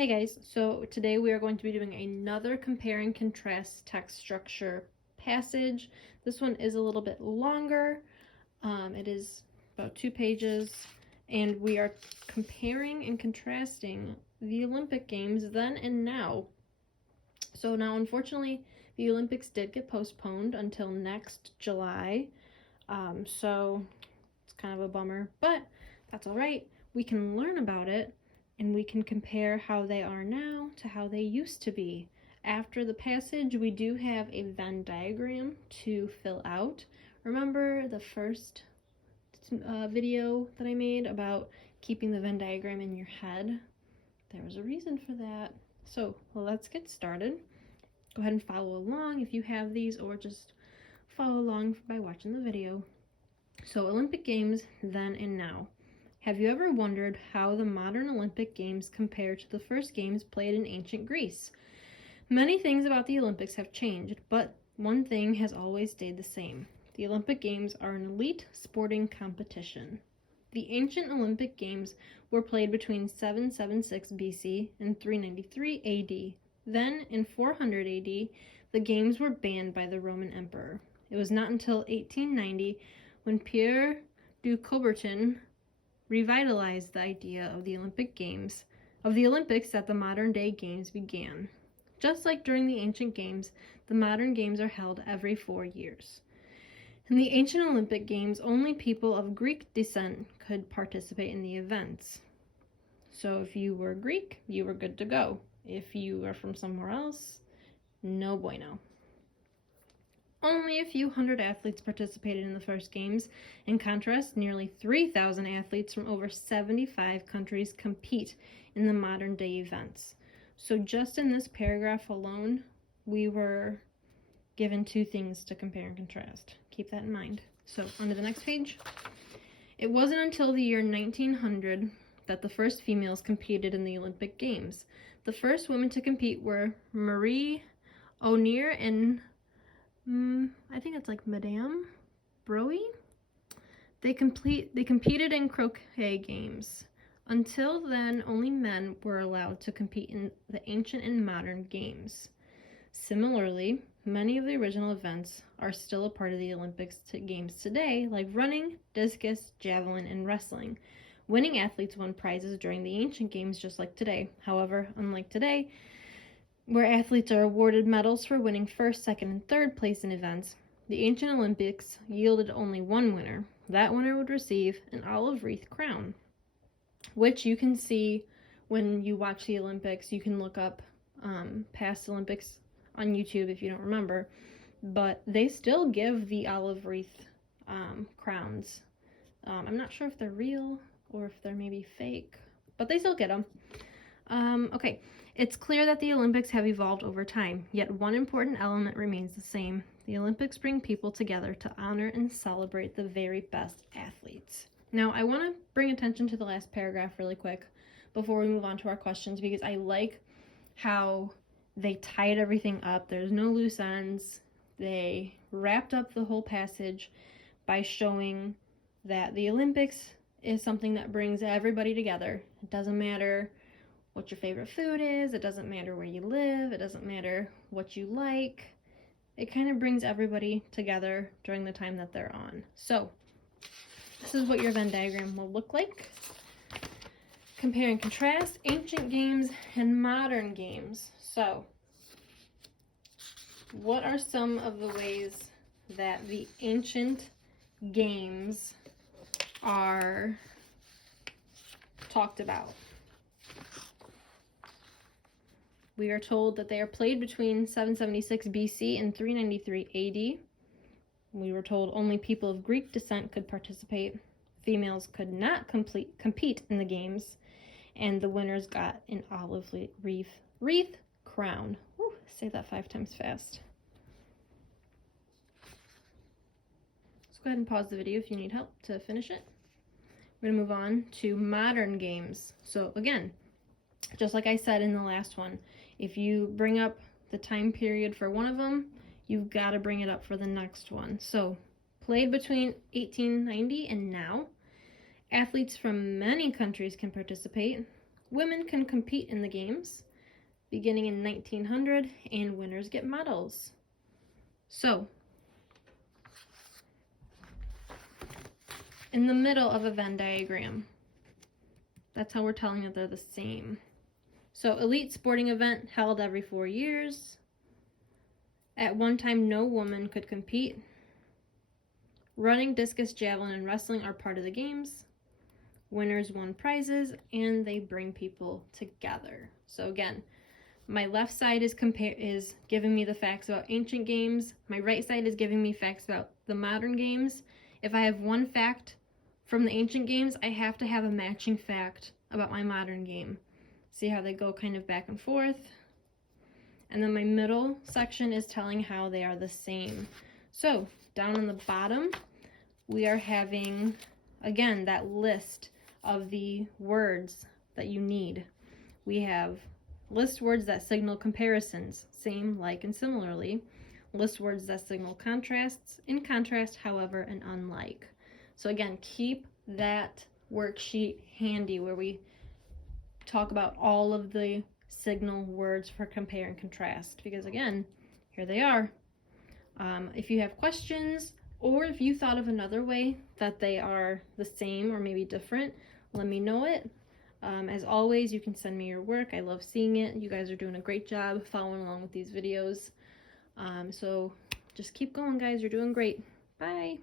Hey guys, so today we are going to be doing another compare and contrast text structure passage. This one is a little bit longer. It is about 2 pages, and we are comparing and contrasting the Olympic Games then and now. So now, unfortunately, the Olympics did get postponed until next July, so it's kind of a bummer, but that's all right. We can learn about it and we can compare how they are now to how they used to be. After the passage, we do have a Venn diagram to fill out. Remember the first video that I made about keeping the Venn diagram in your head? There was a reason for that. So let's get started. Go ahead and follow along if you have these, or just follow along by watching the video. So Olympic Games then and now. Have you ever wondered how the modern Olympic Games compare to the first games played in ancient Greece? Many things about the Olympics have changed, but one thing has always stayed the same. The Olympic Games are an elite sporting competition. The ancient Olympic Games were played between 776 BC and 393 AD. Then, in 400 AD, the Games were banned by the Roman Emperor. It was not until 1890 when Pierre de Coubertin revitalized the idea of the Olympics that the modern-day games began. Just like during the ancient games, the modern games are held every 4 years. In the ancient Olympic Games, only people of Greek descent could participate in the events. So if you were Greek, you were good to go. If you are from somewhere else, no bueno. Only a few hundred athletes participated in the first games. In contrast, nearly 3,000 athletes from over 75 countries compete in the modern-day events. So just in this paragraph alone, we were given 2 things to compare and contrast. Keep that in mind. So on to the next page. It wasn't until the year 1900 that the first females competed in the Olympic Games. The first women to compete were Marie O'Near and I think it's like Madame Broe. They competed in croquet games. Until then, only men were allowed to compete in the ancient and modern games. Similarly, many of the original events are still a part of the Olympics Games today, like running, discus, javelin, and wrestling. Winning athletes won prizes during the ancient games just like today. However, unlike today, where athletes are awarded medals for winning first, second, and third place in events, the ancient Olympics yielded only one winner. That winner would receive an olive wreath crown, which you can see when you watch the Olympics. You can look up past Olympics on YouTube if you don't remember, but they still give the olive wreath crowns. I'm not sure if they're real or if they're maybe fake, but they still get them. Okay. It's clear that the Olympics have evolved over time, yet one important element remains the same. The Olympics bring people together to honor and celebrate the very best athletes. Now, I want to bring attention to the last paragraph really quick before we move on to our questions, because I like how they tied everything up. There's no loose ends. They wrapped up the whole passage by showing that the Olympics is something that brings everybody together. It doesn't matter what your favorite food is, it doesn't matter where you live, it doesn't matter what you like. It kind of brings everybody together during the time that they're on. So this is what your Venn diagram will look like. Compare and contrast ancient games and modern games. So what are some of the ways that the ancient games are talked about? We are told that they are played between 776 BC and 393 AD. We were told only people of Greek descent could participate. Females could not compete in the games. And the winners got an olive wreath crown. Whew, say that 5 times fast. Let's go ahead and pause the video if you need help to finish it. We're going to move on to modern games. So again, just like I said in the last one, if you bring up the time period for one of them, you've got to bring it up for the next one. So, played between 1890 and now, athletes from many countries can participate. Women can compete in the games beginning in 1900, and winners get medals. So, in the middle of a Venn diagram, that's how we're telling that they're the same. So, elite sporting event held every 4 years. At one time, no woman could compete. Running, discus, javelin, and wrestling are part of the games. Winners won prizes, and they bring people together. So again, my left side is giving me the facts about ancient games. My right side is giving me facts about the modern games. If I have one fact from the ancient games, I have to have a matching fact about my modern game. See how they go kind of back and forth? And then my middle section is telling how they are the same. So down on the bottom, we are having, again, that list of the words that you need. We have list words that signal comparisons, same, like, and similarly. List words that signal contrasts, in contrast, however, and unlike. So again, keep that worksheet handy where we talk about all of the signal words for compare and contrast, because again, here they are. If you have questions, or if you thought of another way that they are the same or maybe different, let me know it. As always, you can send me your work. I love seeing it. You guys are doing a great job following along with these videos. So just keep going, guys. You're doing great. Bye.